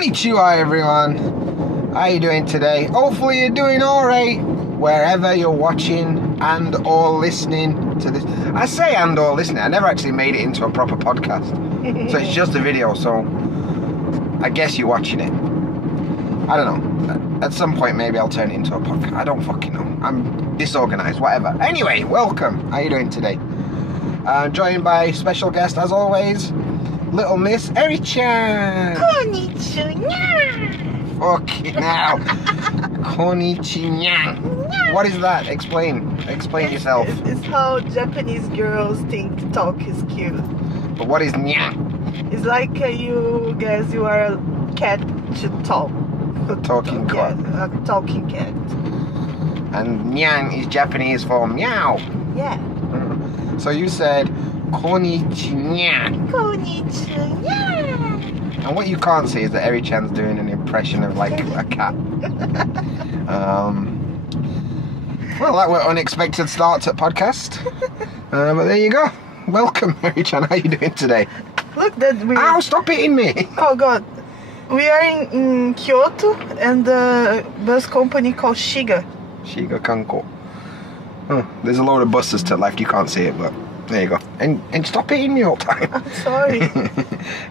Konnichiwa everyone, how are you doing today? Hopefully you're doing alright wherever you're watching and or listening to this. I say and or listening, I never actually made it into a proper podcast. So it's just a video, so I guess you're watching it. I don't know, at some point maybe I'll turn it into a podcast. I don't fucking know, I'm disorganized, whatever. Anyway, welcome, how are you doing today? Joined by special guest as always, Little Miss Eri-chan. Konnichiwa. Fucking hell. Konnichiwa. What is that? Explain yourself. It's how Japanese girls think talk is cute. But what is nya? It's like you guys, you are a cat should talk. A talking cat. Yeah, a talking cat. And nyang is Japanese for meow. Yeah. So you said konnichiwa. Konnichiwa. And what you can't see is that Eri-chan's doing an impression of like a cat. Well, that were unexpected starts at podcast. But there you go. Welcome, Eri-chan. How are you doing today? Look, that we. Ow! Stop hitting me. Oh God. We are in Kyoto, and the bus company called Shiga. Shiga Kanko. Oh, there's a load of buses to the left. You can't see it, but there you go. And stop hitting me all the time. I'm sorry.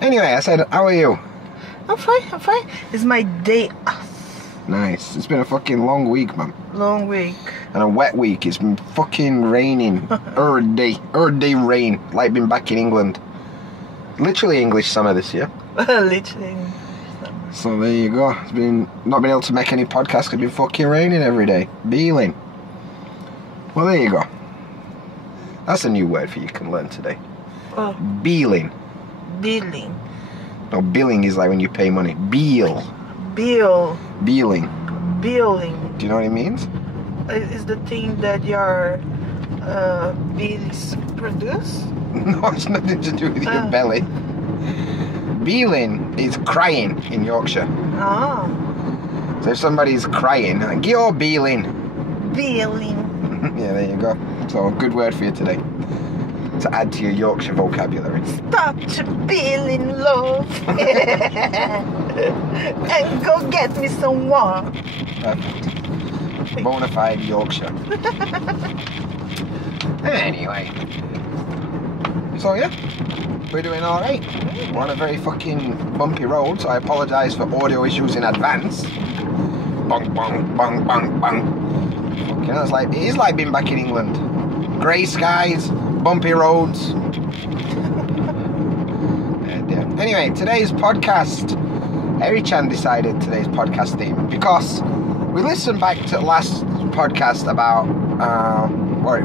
Anyway, I said, how are you? I'm fine. It's my day off. Nice. It's been a fucking long week, man. Long week. And a wet week. It's been fucking raining. Every day rain. Like been back in England. Literally English summer this year. Literally. So there you go. It's been not been able to make any podcasts because it's been fucking raining every day. Beeling. Well, there you go. That's a new word for you can learn today. Oh. Beeling. Billing. No, billing is like when you pay money. Beeling. Billing. Do you know what it means? Is the thing that your bills produce? No, it's nothing to do with your belly. Beeling is crying in Yorkshire. Ah. So if somebody's crying, like, you're beeling. Billing. Yeah, there you go. So a good word for you today. To add to your Yorkshire vocabulary. Stop to billing, love. And go get me some water. Perfect. Bonafide Yorkshire. Anyway. So yeah, we're doing alright. We're on a very fucking bumpy road, so I apologise for audio issues in advance. Bong, bong, bong, bong, bong. Fucking hell, it is like being back in England. Grey skies, bumpy roads. Anyway, today's podcast, Eri-chan decided today's podcast theme because we listened back to the last podcast about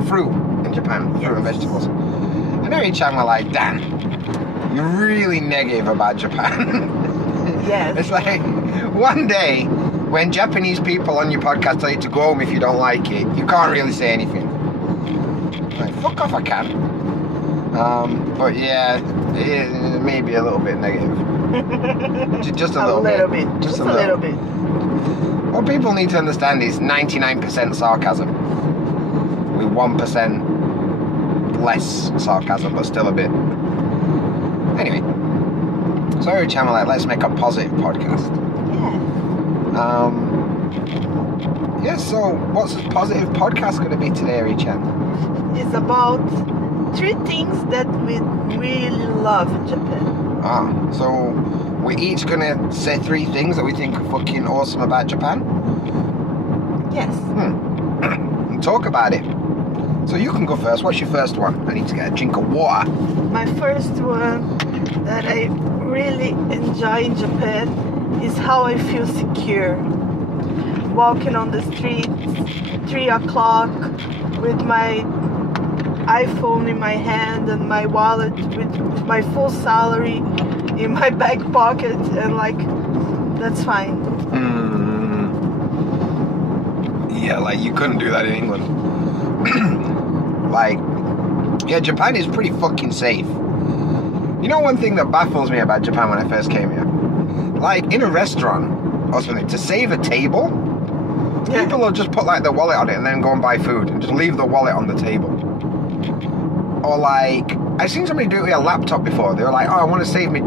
fruit in Japan, fruit and vegetables. And Eri-chan were like, Dan, you're really negative about Japan. Yes. It's like, one day, when Japanese people on your podcast tell you to go home if you don't like it, you can't really say anything. Like, fuck off, I can. But yeah, it may be a little bit negative. Just a little bit. Just a little bit. What people need to understand is 99% sarcasm. With 1% less sarcasm, but still a bit. Anyway, so Eri-chan were like, let's make a positive podcast. Yeah. So what's the positive podcast going to be today, Eri-chan? It's about 3 things that we really love in Japan. So we're each going to say 3 things that we think are fucking awesome about Japan? Yes. And talk about it. So you can go first. What's your first one? I need to get a drink of water. My first one that I really enjoy in Japan is how I feel secure. Walking on the streets, 3 o'clock, with my iPhone in my hand and my wallet with my full salary in my back pocket, and like, that's fine. Yeah, like you couldn't do that in England. Like, yeah, Japan is pretty fucking safe. You know one thing that baffles me about Japan when I first came here? Like, in a restaurant or something, to save a table, people will just put like their wallet on it and then go and buy food and just leave the wallet on the table. Or like, I've seen somebody do it with a laptop before. They were like, oh, I want to save me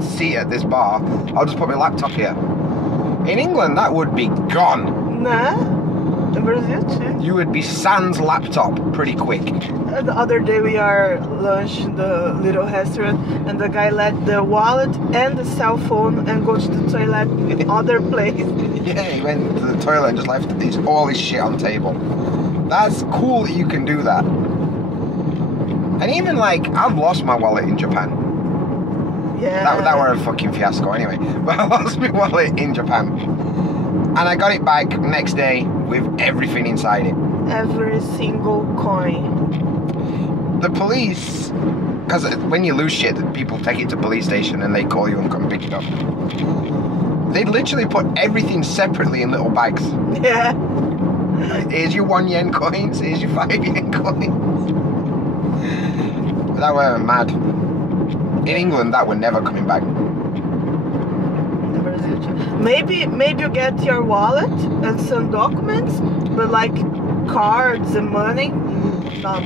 seat at this bar, I'll just put my laptop here. In England, that would be gone. Nah, in Brazil too. You would be sans laptop pretty quick. The other day we are lunch in the little restaurant, and the guy let the wallet and the cell phone and go to the toilet in the other place. Yeah, he went to the toilet and just left all his shit on the table. That's cool that you can do that. And even like, I've lost my wallet in Japan. Yeah. That were a fucking fiasco anyway. But I lost my wallet in Japan. And I got it back next day with everything inside it. Every single coin. The police, because when you lose shit, people take it to police station and they call you and come pick it up. They literally put everything separately in little bags. Yeah. Like, here's your 1 yen coins, here's your 5 yen coins. That were mad. In England, that were never coming back. Maybe you get your wallet and some documents, but like cards and money, no.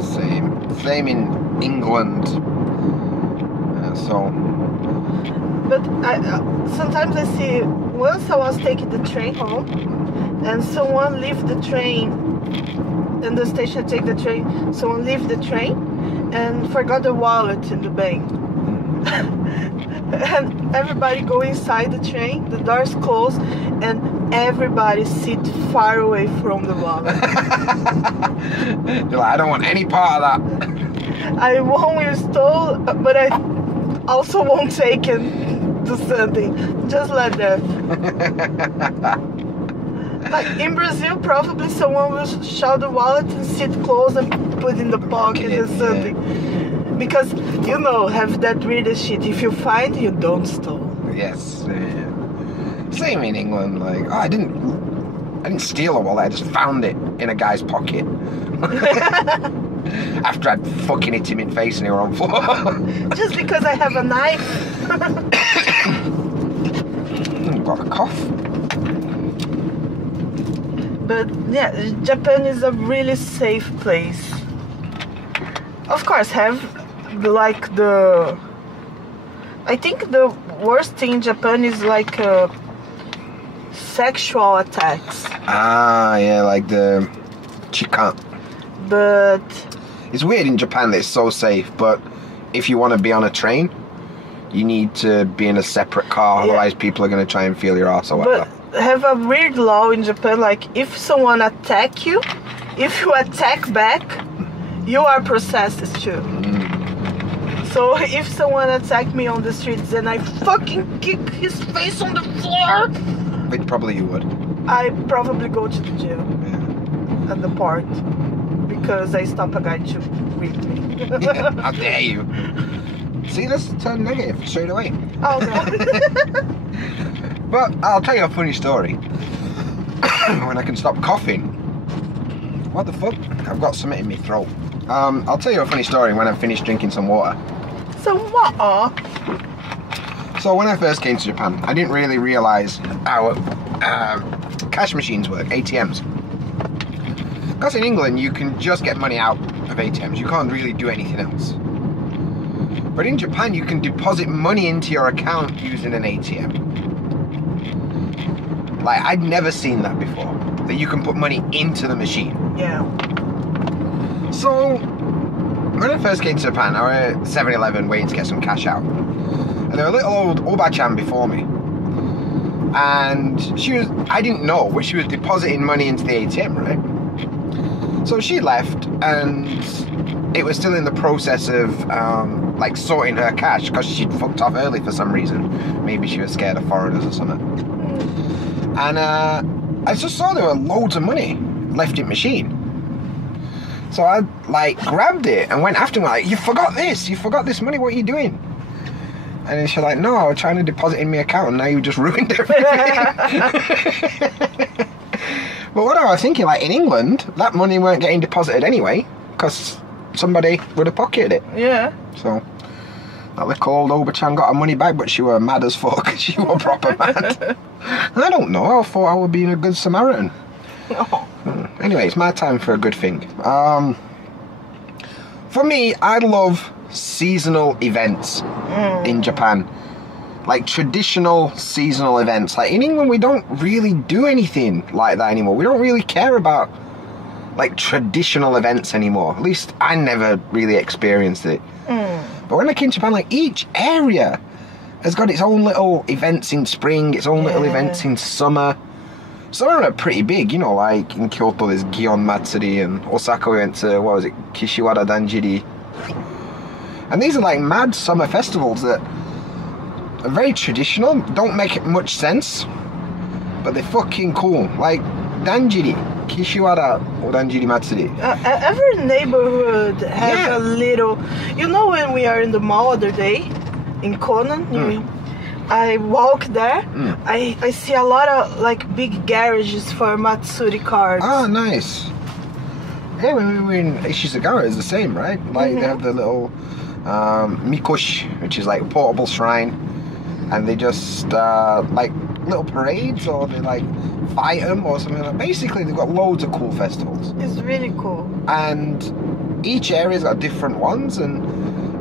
Same in England. But sometimes I see. Once I was taking the train home, and someone leave the train in the station. Take the train. Someone leave the train and forgot the wallet in the bank. And everybody go inside the train, the doors close, and everybody sit far away from the wallet. You're like, I don't want any part of that. I won't install, but I also won't take it to something. Just like that. Like in Brazil, probably someone will show the wallet and sit close and put in the pocket or something. Yeah. Because, you know, have that weird shit. If you find, you don't steal. Yes. Yeah. Same in England. Like, I didn't steal a wallet. I just found it in a guy's pocket. After I'd fucking hit him in the face and he were on the floor. Just because I have a knife. Got a cough. But yeah, Japan is a really safe place. Of course, have like I think the worst thing in Japan is like sexual attacks. Ah, yeah, like the Jcarter. But it's weird in Japan that it's so safe, but if you want to be on a train, you need to be in a separate car, otherwise people are going to try and feel your ass or whatever. But have a weird law in Japan, like if someone attack you, if you attack back, you are processed too. So if someone attacked me on the streets and I fucking kick his face on the floor, But probably you would. I probably go to the jail at the port because I stopped a guy to greet me. How dare you? See, this turned negative straight away. Oh no. But I'll tell you a funny story. When I can stop coughing. What the fuck? I've got something in my throat. I'll tell you a funny story when I've finished drinking some water. So what? So when I first came to Japan, I didn't really realise how cash machines work, ATMs. Because in England, you can just get money out of ATMs. You can't really do anything else. But in Japan, you can deposit money into your account using an ATM. Like, I'd never seen that before. That you can put money into the machine. Yeah. So, when I first came to Japan, I was at 7-Eleven waiting to get some cash out. And there was a little old Oba-chan before me. And I didn't know, but she was depositing money into the ATM, right? So she left, and it was still in the process of, like, sorting her cash, because she'd fucked off early for some reason. Maybe she was scared of foreigners or something. And I just saw there were loads of money left in the machine. So I, like, grabbed it and went after him, like, you forgot this money, what are you doing? And then she's like, no, I was trying to deposit in my account and now you just ruined everything. But what I was thinking, like, in England, that money weren't getting deposited anyway, because somebody would have pocketed it. Yeah. So, that little old Oba-chan got her money back, but she were mad as fuck. She were proper mad. I don't know, I thought I was being a good Samaritan. Oh. Anyway, it's my time for a good thing. For me, I love seasonal events in Japan. Like traditional seasonal events. Like in England, we don't really do anything like that anymore. We don't really care about like traditional events anymore. At least I never really experienced it. But when I came to Japan, like each area has got its own little events in spring, its own little events in summer. Some of them are pretty big, you know, like in Kyoto there's Gion Matsuri, and Osaka we went to, what was it, Kishiwara Danjiri. And these are like mad summer festivals that are very traditional, don't make much sense, but they're fucking cool. Like Danjiri, Kishiwara or Danjiri Matsuri. Every neighborhood has a little, you know, when we are in the mall other day, in Conan, I walk there, I see a lot of like big garages for Matsuri cars. Oh, nice. Yeah, when we were in Ishizagawa, it's the same, right? Like they have the little mikoshi, which is like a portable shrine, and they just like little parades, or they like fight them or something like that. Basically, they've got loads of cool festivals. It's really cool. And each area's got different ones, and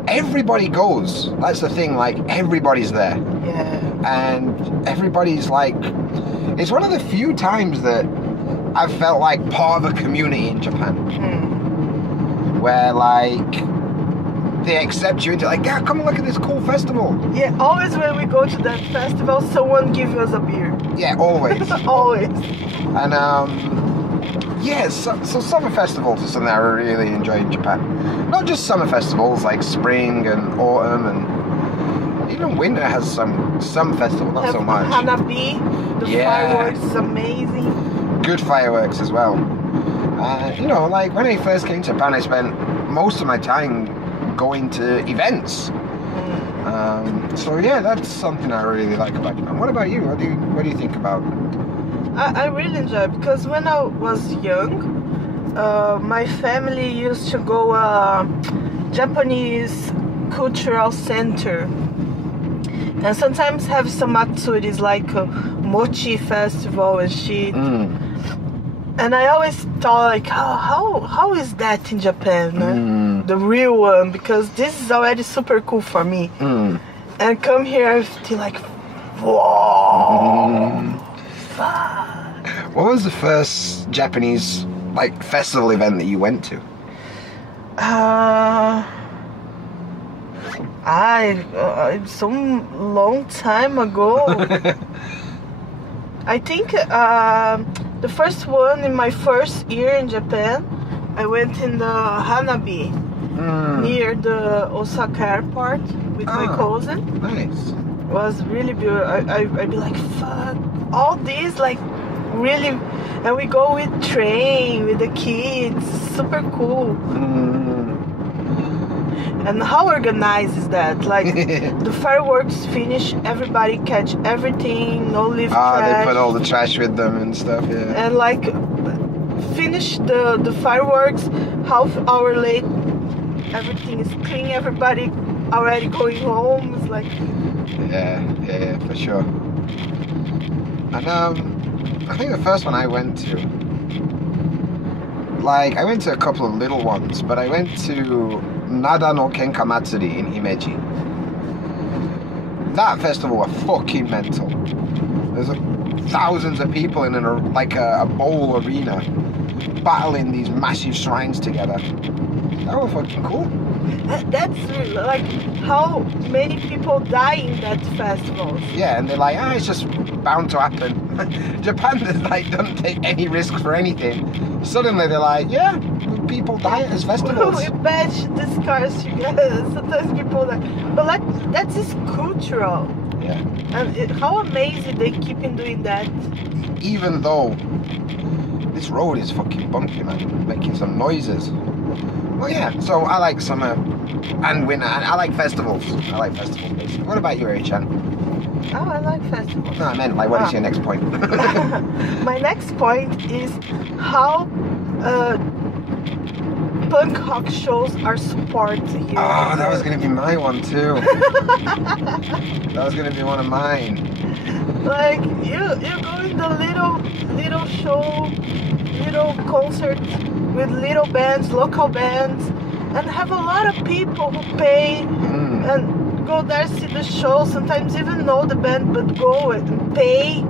everybody goes. That's the thing, like everybody's there. Yeah. And everybody's like, it's one of the few times that I've felt like part of a community in Japan. Where like they accept you into like, yeah, come and look at this cool festival. Yeah, always when we go to that festival, someone gives us a beer. Yeah, always. Always. And yeah, so summer festivals are something I really enjoy in Japan. Not just summer festivals, like spring and autumn, and even winter has some festivals, not so much. Hanabi, the fireworks is amazing. Good fireworks as well. You know, like when I first came to Japan, I spent most of my time going to events. So yeah, that's something I really like about Japan. What about you? What do you think about? I really enjoy it because when I was young, my family used to go Japanese cultural center, and sometimes have some matsuris like a mochi festival and shit. And I always thought like, how is that in Japan? The real one, because this is already super cool for me. And come here, I feel like, whoa. What was the first Japanese like festival event that you went to? Some long time ago. I think the first one in my first year in Japan, I went in the Hanabi near the Osaka airport with my cousin. Nice. It was really beautiful. I'd be like, fuck, all these like really, and we go with train with the kids, super cool. And how organized is that? Like the fireworks finish, everybody catch everything, no leave trash. They put all the trash with them and stuff, yeah. And like finish the fireworks, half hour late, everything is clean, everybody already going home. It's like yeah, for sure. And I think the first one I went to, like I went to a couple of little ones, but I went to Nada no Kenka Matsuri in Himeji. That festival was fucking mental. There's thousands of people in a bowl arena battling these massive shrines together. That was fucking cool. That's like how many people die in that festival. Yeah, and they're like, it's just bound to happen. Japan doesn't take any risk for anything. Suddenly they're like, yeah, people die at these festivals. We batch the scars together. Sometimes people die. But like, that is cultural. Yeah. And how amazing they keep in doing that. Even though this road is fucking bumpy, man, making some noises. Well, yeah, so I like summer and winter, and I like festivals. Basically. What about you, Eri-chan? Oh, I like festivals. No, I meant, like, what is your next point? My next point is how punk rock shows are supported here. Oh, that was going to be my one, too. That was going to be one of mine. Like, you go in the little show, little concert with little bands, local bands, and have a lot of people who pay and go there, see the show, sometimes even know the band, but go and pay.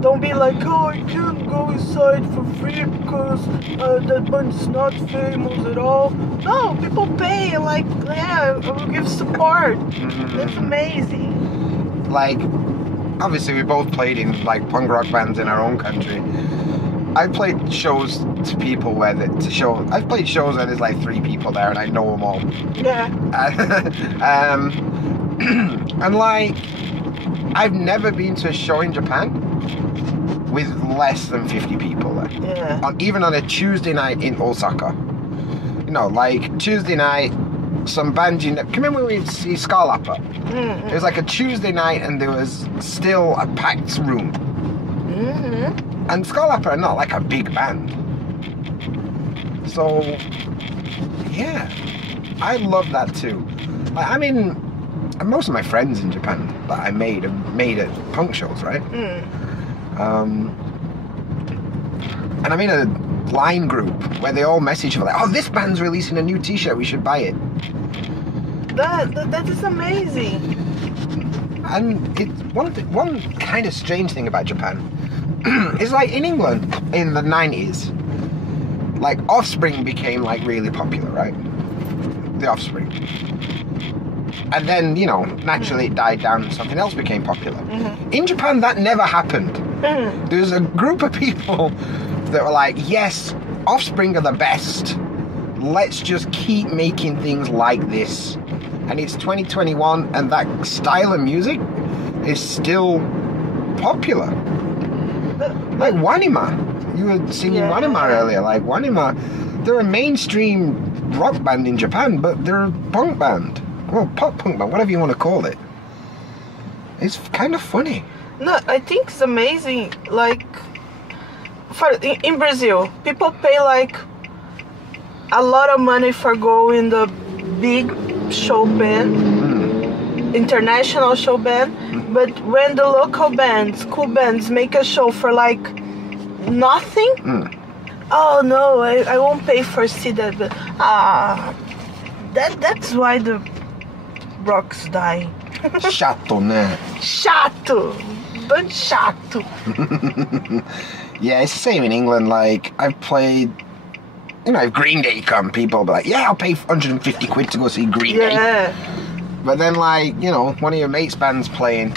Don't be like, oh, I can't go inside for free because that band's not famous at all. No, people pay, like, yeah, I will give support. That's amazing. Like, obviously we both played in like punk rock bands in our own country. I played shows to people where I've played shows where there's like 3 people there and I know them all. Yeah. And like, I've never been to a show in Japan with less than 50 people there. Yeah. Even on a Tuesday night in Osaka. You know, like Tuesday night, some band you know. Come in when we see Scarlapper. It was like a Tuesday night and there was still a packed room. And Scarlapper are not like a big band. So, yeah. I love that too. Like, I mean, most of my friends in Japan that I made at punk shows, right? And I'm in a line group where they all message me like, oh, this band's releasing a new t-shirt, we should buy it. That is amazing. And it's one kind of strange thing about Japan is like in England in the 90s, like Offspring became like really popular, right? The Offspring. And then, you know, naturally it died down and something else became popular. In Japan, that never happened. There's a group of people that were like, yes, Offspring are the best. Let's just keep making things like this. And it's 2021 and that style of music is still popular. Like Wanima. You were singing Wanima earlier. Like Wanima, they're a mainstream rock band in Japan, but they're a punk band. Well, pop punk band, whatever you want to call it. It's kind of funny. No, I think it's amazing. Like, in Brazil, people pay like a lot of money for going the big show band, international show band. But when the local bands, cool bands, make a show for like nothing, oh no, I won't pay for see that. But that's why the rocks die. Chato, né? Chato, but chato. Yeah, it's the same in England. Like, I've played, you know, if Green Day come, people will be like, yeah, I'll pay 150 quid to go see Green Day. But then, like, you know, one of your mates' band's playing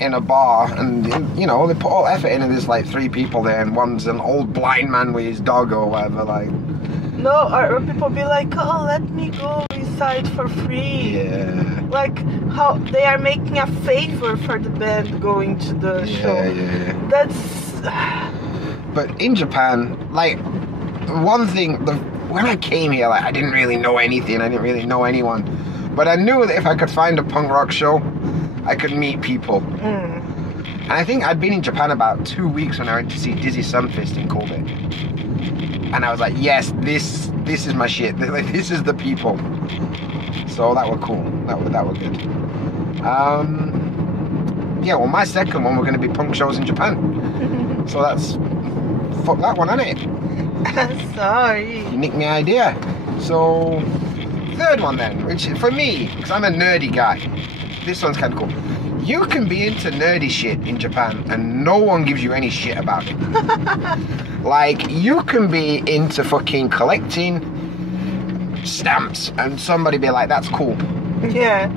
in a bar, and, you know, they put all effort in, and there's like 3 people there, and one's an old blind man with his dog or whatever, like. No, or people be like, oh, let me go inside for free. Yeah. Like, how they are making a favor for the band going to the show. Yeah. That's... But in Japan, like, one thing, when I came here, like, I didn't really know anything, I didn't really know anyone. But I knew that if I could find a punk rock show, I could meet people. And I think I'd been in Japan about 2 weeks when I went to see Dizzy Sunfist in Kobe. And I was like, yes, this is my shit. Like, this is the people. So that were cool. That were good. Yeah, well, my second one, we're going to be punk shows in Japan. So that's... Fuck that one, innit? Sorry. You nicked my idea. So... Third one then, which for me, because I'm a nerdy guy, this one's kind of cool. You can be into nerdy shit in Japan and no one gives you any shit about it. Like, you can be into fucking collecting stamps and somebody be like, that's cool. Yeah.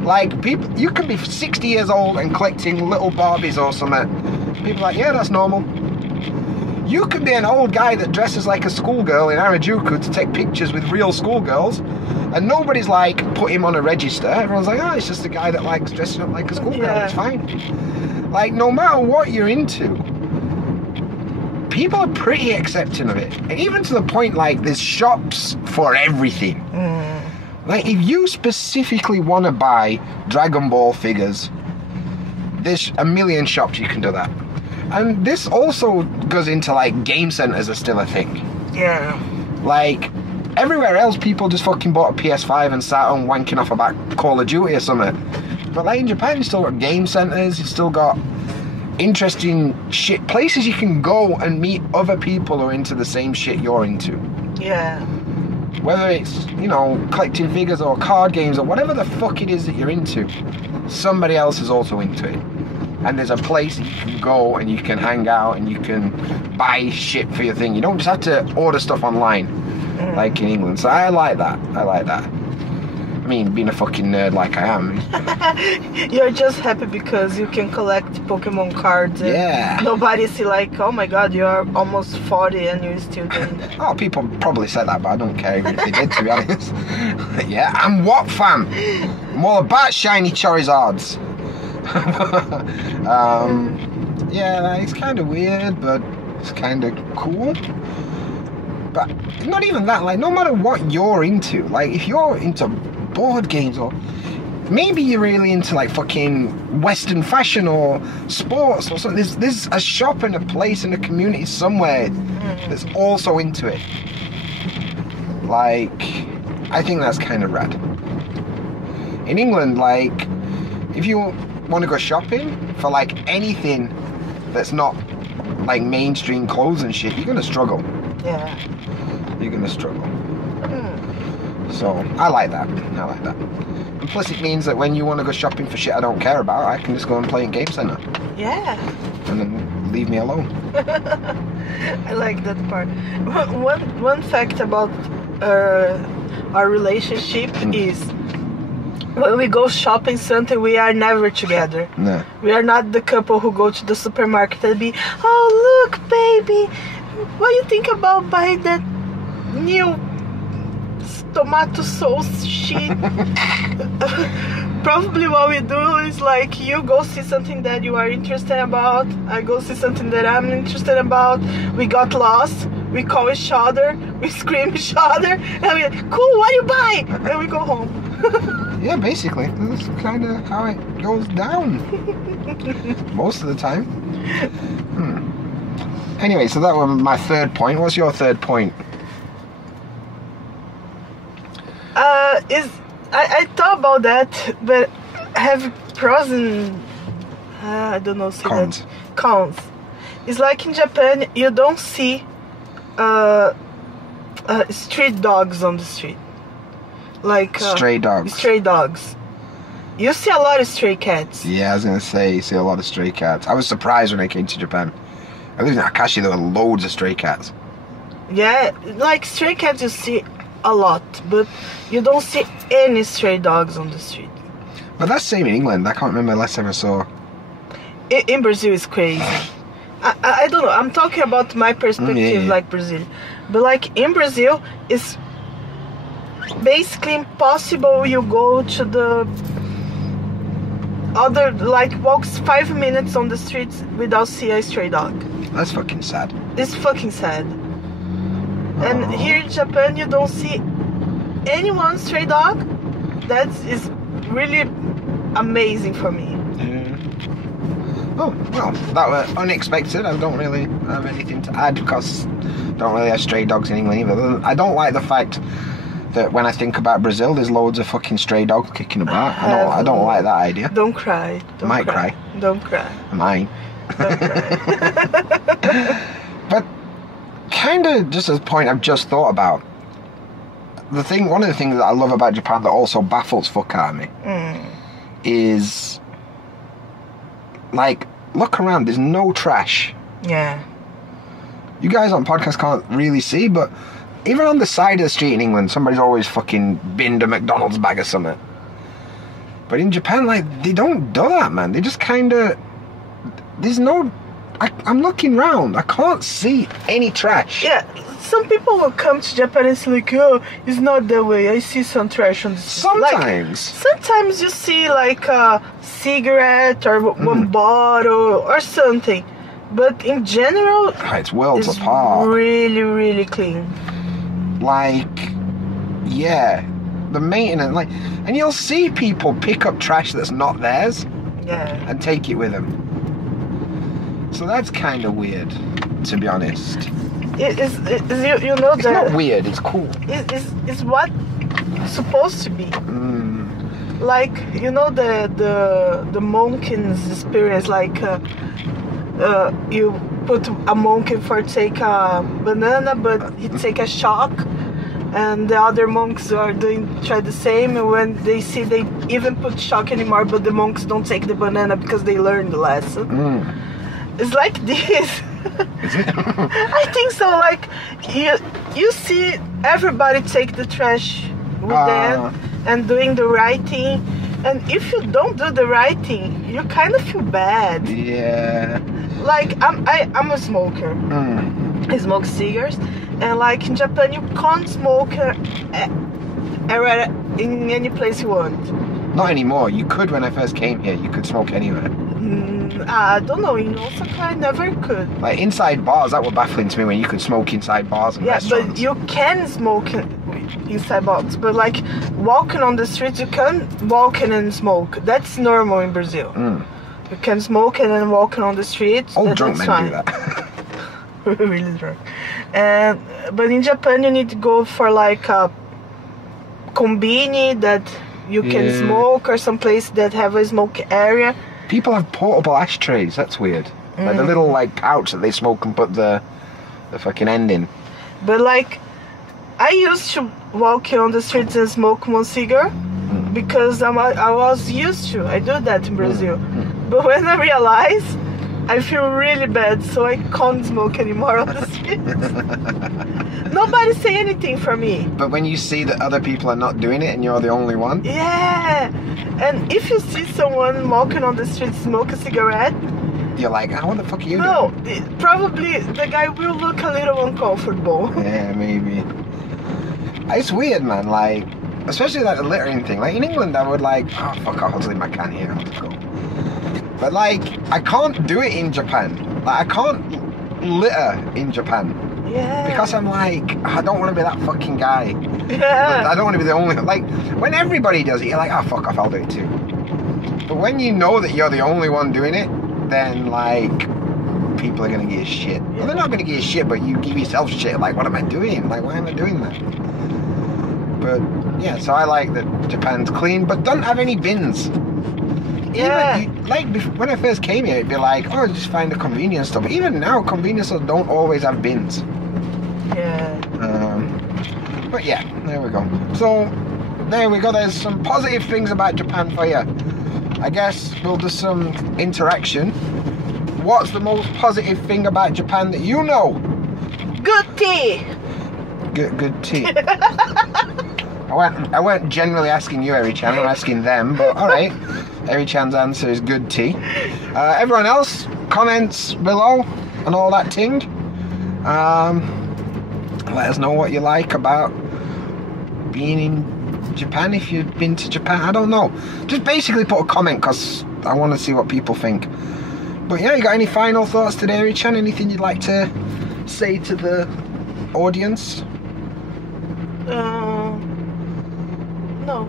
Like, people, you can be 60 years old and collecting little Barbies or something. People are like, yeah, that's normal. You can be an old guy that dresses like a schoolgirl in Harajuku to take pictures with real schoolgirls, and nobody's like, put him on a register. Everyone's like, oh, it's just a guy that likes dressing up like a schoolgirl. Yeah. It's fine. Like, no matter what you're into, people are pretty accepting of it. And even to the point, like, there's shops for everything. Like, if you specifically want to buy Dragon Ball figures, there's a million shops you can do that. And this also goes into, like, game centers are still a thing. Yeah. Like, everywhere else, people just fucking bought a PS5 and sat on wanking off about Call of Duty or something. But, like, in Japan, you still got game centers, you still got interesting shit, places you can go and meet other people who are into the same shit you're into. Yeah. Whether it's, you know, collecting figures or card games or whatever the fuck it is that you're into, somebody else is also into it. And there's a place that you can go and you can hang out and you can buy shit for your thing. You don't just have to order stuff online like in England. So I like that. I like that. I mean, being a fucking nerd like I am. You're just happy because you can collect Pokemon cards. And yeah. Nobody see like, oh my god, you're almost 40 and you're still doing that. Oh, people probably said that, but I don't care even if they did, to be honest. Yeah, I'm what, fam? I'm all about shiny Charizards. Yeah, it's kind of weird, but it's kind of cool. But not even that, like, no matter what you're into, like, if you're into board games or maybe you're really into like fucking Western fashion or sports or something, there's a shop and a place and a community somewhere that's also into it. Like, I think that's kind of rad. In England, like, if you want to go shopping for like anything that's not like mainstream clothes and shit, you're gonna struggle. Yeah. You're gonna struggle. So I like that. I like that. And plus, it means that when you want to go shopping for shit I don't care about, I can just go and play in Game Center. Yeah. And then leave me alone. I like that part. One fact about our relationship is when we go shopping something, we are never together. No. We are not the couple who go to the supermarket and be, oh look baby, what do you think about buying that new tomato sauce shit? Probably what we do is like, you go see something that you are interested about, I go see something that I'm interested about, we got lost, we call each other, we scream each other, and we're like, cool, what do you buy? And we go home. Yeah, basically. That's kind of how it goes down. Most of the time. Anyway, so that was my third point. What's your third point? I thought about that, but I have pros and I don't know. Cons. Cons. It's like in Japan, you don't see street dogs on the street. Like stray dogs. Stray dogs. You see a lot of stray cats. Yeah, I was gonna say you see a lot of stray cats. I was surprised when I came to Japan. I lived in Akashi, there were loads of stray cats. Yeah, like stray cats you see a lot, but you don't see any stray dogs on the street. But that's the same in England. I can't remember the last time I saw. In Brazil is crazy. I don't know. I'm talking about my perspective, yeah. like Brazil. But like in Brazil, it's basically impossible. You go to the other, like walks 5 minutes on the streets without seeing a stray dog. That's fucking sad. It's fucking sad. And here in Japan, you don't see anyone stray dog. That is really amazing for me. Yeah. Oh, well, that was unexpected. I don't really have anything to add because I don't really have stray dogs in England either. I don't like the fact that when I think about Brazil, there's loads of fucking stray dogs kicking about. I don't like that idea. Don't cry. Don't Might cry. Don't cry. I might. Don't cry. But kind of just as a point I've just thought about, one of the things that I love about Japan that also baffles fuck out of me is, like, look around, there's no trash. Yeah. You guys on podcast can't really see, but even on the side of the street in England, somebody's always fucking binned a McDonald's bag or something. But in Japan, like, they don't do that, man. They just kind of, there's no, I'm looking round, I can't see any trash. Yeah, some people will come to Japan and say like, oh, it's not that way, I see some trash on the street. Sometimes. Like, sometimes you see like a cigarette or one bottle or something. But in general, it's worlds apart. Really, really clean. Like, yeah, the maintenance, like, and you'll see people pick up trash that's not theirs, and take it with them. So that's kind of weird, to be honest. You know it's not weird. It's cool. It's what it's supposed to be. Like, you know, the monkey's experience, like you put a monkey for take a banana, but he take a shock. and the other monks are try the same, and when they see, they even put shock anymore, but the monks don't take the banana because they learned the lesson. It's like this. Is it? I think so. Like you see everybody take the trash with them and doing the right thing, and if you don't do the right thing, you kind of feel bad. Yeah. Like I'm a smoker. I smoke cigars, and like in Japan you can't smoke in any place you want. Not anymore. You could when I first came here. You could smoke anywhere. I don't know. In Osaka, I never could. Like inside bars, that was baffling to me when you could smoke inside bars and restaurants. But you can smoke inside bars. But like walking on the streets, you can walk in and smoke. That's normal in Brazil. You can smoke and then walking on the streets. All drunk that's men fine. do that. Really drunk. But in Japan, you need to go for like a combini that you can smoke, or some place that have a smoke area. People have portable ashtrays. That's weird. Like the little like pouch that they smoke and put the fucking end in. But like, I used to walk on the streets and smoke one cigar because I was used to. I do that in Brazil. But when I realized, I feel really bad, so I can't smoke anymore on the streets. Nobody say anything for me. But when you see that other people are not doing it and you're the only one. Yeah. And if you see someone walking on the street smoke a cigarette, you're like, what the fuck are you doing? No, probably the guy will look a little uncomfortable. Yeah, maybe. It's weird, man. Like, especially like the littering thing. Like in England, I would like, oh fuck, I'll just leave my can here. I'll just go. But like, I can't do it in Japan. Like, I can't litter in Japan. Yeah. Because I'm like, I don't want to be that fucking guy. Yeah. I don't want to be the only, like, when everybody does it, you're like, oh fuck off, I'll do it too. But when you know that you're the only one doing it, then like, people are going to give you shit. Well, they're not going to give you shit, but you give yourself shit. Like, what am I doing? Like, why am I doing that? But yeah, so I like that Japan's clean, but don't have any bins. Yeah. When I first came here, it'd be like, oh, just find a convenience store. But even now, convenience stores don't always have bins. Yeah. But yeah, there we go. So, there we go. There's some positive things about Japan for you. I guess we'll do some interaction. What's the most positive thing about Japan that you know? Good tea. Good tea. I weren't generally asking you, Eri-chan. I'm asking them, but all right. Eri-chan's answer is good tea. Everyone else, comments below and all that ting. Let us know what you like about being in Japan, if you've been to Japan. I don't know. Just basically put a comment, because I want to see what people think. But yeah, you got any final thoughts today, Eri-chan? Anything you'd like to say to the audience? No. No.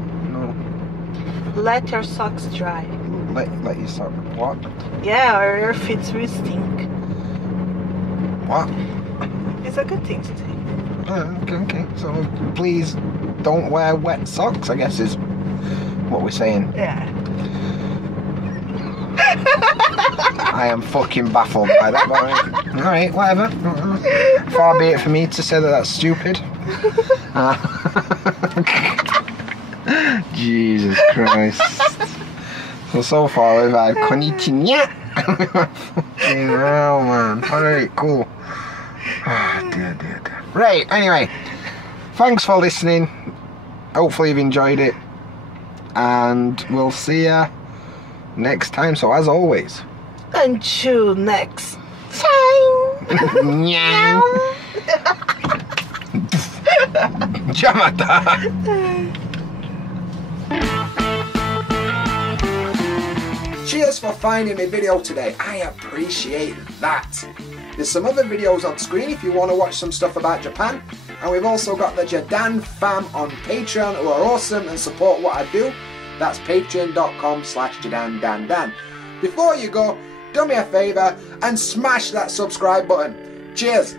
Let your socks dry. Let your socks... What? Yeah, or your feet will stink. What? It's a good thing to say. Okay. So please don't wear wet socks, I guess is what we're saying. Yeah. I am fucking baffled by that, but alright, whatever. Far be it for me to say that that's stupid. Jesus Christ. So far we've had konnichiwa. Fucking hell, man. Alright, cool. Oh, dear. Right, anyway. Thanks for listening. Hopefully you've enjoyed it. And we'll see ya next time. So as always. Until next time. Meow. Gemma. Cheers for finding my video today. I appreciate that. There's some other videos on screen if you want to watch some stuff about Japan. And we've also got the JaDanFam on Patreon, who are awesome and support what I do. That's patreon.com/JaDanDanDan. Before you go, do me a favour and smash that subscribe button. Cheers.